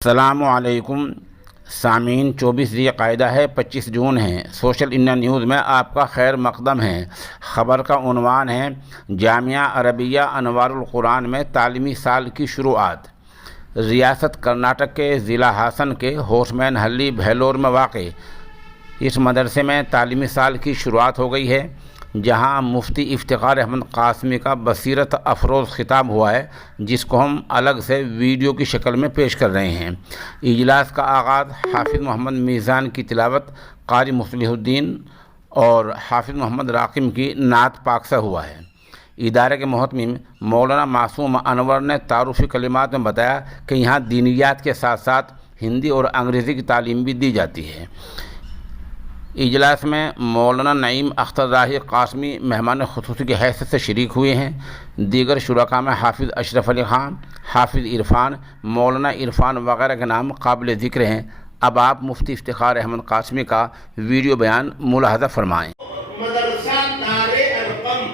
السلام علیکم سامعین، 24 ذی قعدہ ہے، 25 جون ہے۔ سوشل انڈیا نیوز میں آپ کا خیر مقدم ہے۔ خبر کا عنوان ہے جامعہ عربیہ انوار القرآن میں تعلیمی سال کی شروعات۔ ریاست کرناٹک کے ضلع ہاسن کے ہوسمین ہلی بھیلور میں واقع اس مدرسے میں تعلیمی سال کی شروعات ہو گئی ہے، جہاں مفتی افتخار احمد قاسمی کا بصیرت افروز خطاب ہوا ہے، جس کو ہم الگ سے ویڈیو کی شکل میں پیش کر رہے ہیں۔ اجلاس کا آغاز حافظ محمد میزان کی تلاوت، قاری مصلح الدین اور حافظ محمد راقم کی نعت پاک سے ہوا ہے۔ ادارے کے محتمم مولانا معصوم انور نے تعارفی کلمات میں بتایا کہ یہاں دینیات کے ساتھ ساتھ ہندی اور انگریزی کی تعلیم بھی دی جاتی ہے۔ اجلاس میں مولانا نعیم اختر راہی قاسمی مہمان خصوصی کی حیثیت سے شریک ہوئے ہیں۔ دیگر شرکاء میں حافظ اشرف علی خان، حافظ عرفان، مولانا عرفان وغیرہ کے نام قابل ذکر ہیں۔ اب آپ مفتی افتخار احمد قاسمی کا ویڈیو بیان ملاحظہ فرمائیں۔ مدرسہ دار ارقم،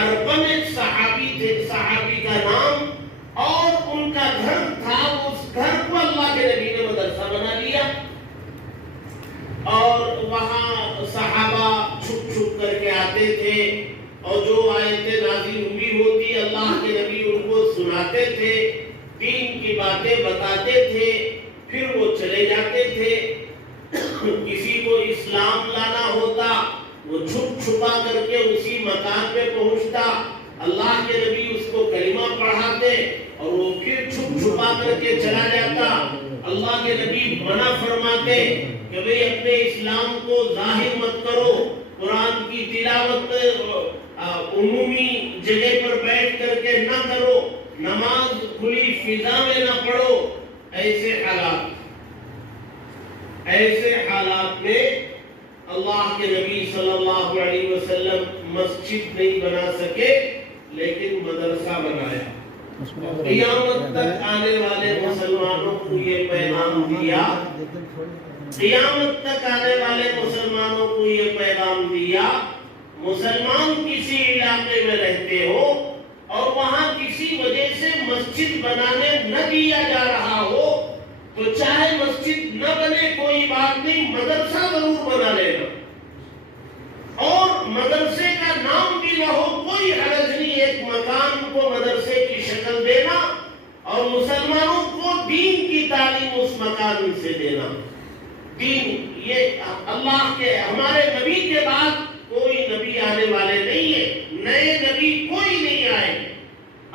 ارقم ایک صحابی تھے، صحابی کا نام اور ان کا گھر تھا، اس گھر کو اللہ کے نبی نے مدرسہ بنا لیا اور وہاں صحابہ چھپ چھپ کر کے آتے تھے اور جو آیتیں نازل ہوئی ہوتی اللہ کے نبی ان کو سناتے تھے، دین کی باتیں بتاتے تھے، پھر وہ چلے جاتے تھے۔ کسی کو اسلام لانا ہوتا وہ چھپ چھپا کر کے اسی مکان پہ پہنچتا، اللہ کے نبی اس کو کلمہ پڑھاتے اور وہ پھر چھپ چھپا کر کے چلا جاتا۔ اللہ کے نبی منع فرماتے کہ بھئی اپنے اسلام کو ظاہر مت کرو، قرآن کی تلاوت عمومی جگہ پر بیٹھ کر کے نہ کرو، نماز کھلی فضا میں نہ پڑھو۔ ایسے حالات میں اللہ کے نبی صلی اللہ علیہ وسلم مسجد نہیں بنا سکے لیکن مدرسہ بنایا۔ قیامت تک آنے والے مسلمانوں کو یہ پیغام دیا، قیامت تک آنے والے مسلمانوں کو یہ پیغام دیا، مسلمان کسی علاقے میں رہتے ہو اور وہاں کسی وجہ سے مسجد بنانے نہ دیا جا رہا ہو تو چاہے مسجد نہ بنے کوئی بات نہیں، مدرسہ ضرور بنا لینا، اور مدرسے کا نام بھی نہ ہو کوئی حرج نہیں، ایک مکان کو مدرسے کی شکل دینا اور مسلمانوں کو دین کی تعلیم اس مکان سے دینا۔ دین یہ اللہ کے ہمارے نبی کے بعد کوئی نبی آنے والے نہیں ہے، نئے نبی کوئی نہیں آئے۔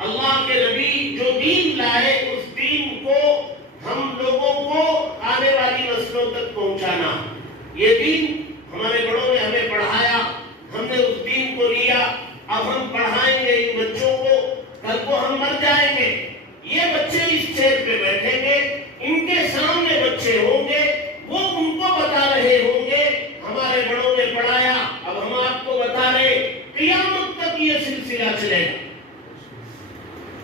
اللہ کے نبی جو دین لائے اس دین کو ہم لوگوں کو آنے والی نسلوں تک پہنچانا۔ یہ دین ہمارے بڑوں نے ہمیں پڑھایا، ہم نے اس دین کو لیا، اب ہم پڑھائیں گے ان بچوں کو، کل کو ہم مر جائیں گے، یہ بچے اس چیئر پہ بیٹھیں گے، ان کے سامنے بچے ہوں گے، وہ ان کو بتا رہے ہوں گے ہمارے بڑوں نے پڑھایا، اب ہم آپ کو بتا رہے، قیامت تک یہ سلسلہ چلے گا۔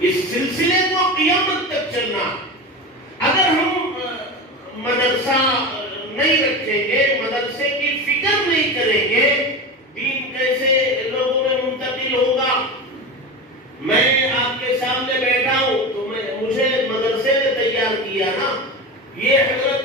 اس سلسلے کو قیامت تک چلنا۔ اگر ہم مدرسہ نہیں رکھیں گے، مدرسے کی فکر نہیں کریں گے، دین کیسے لوگوں میں منتقل ہوگا؟ میں آپ کے سامنے بیٹھا ہوں تو مجھے مدرسے نے تیار کیا نا، یہ حضرت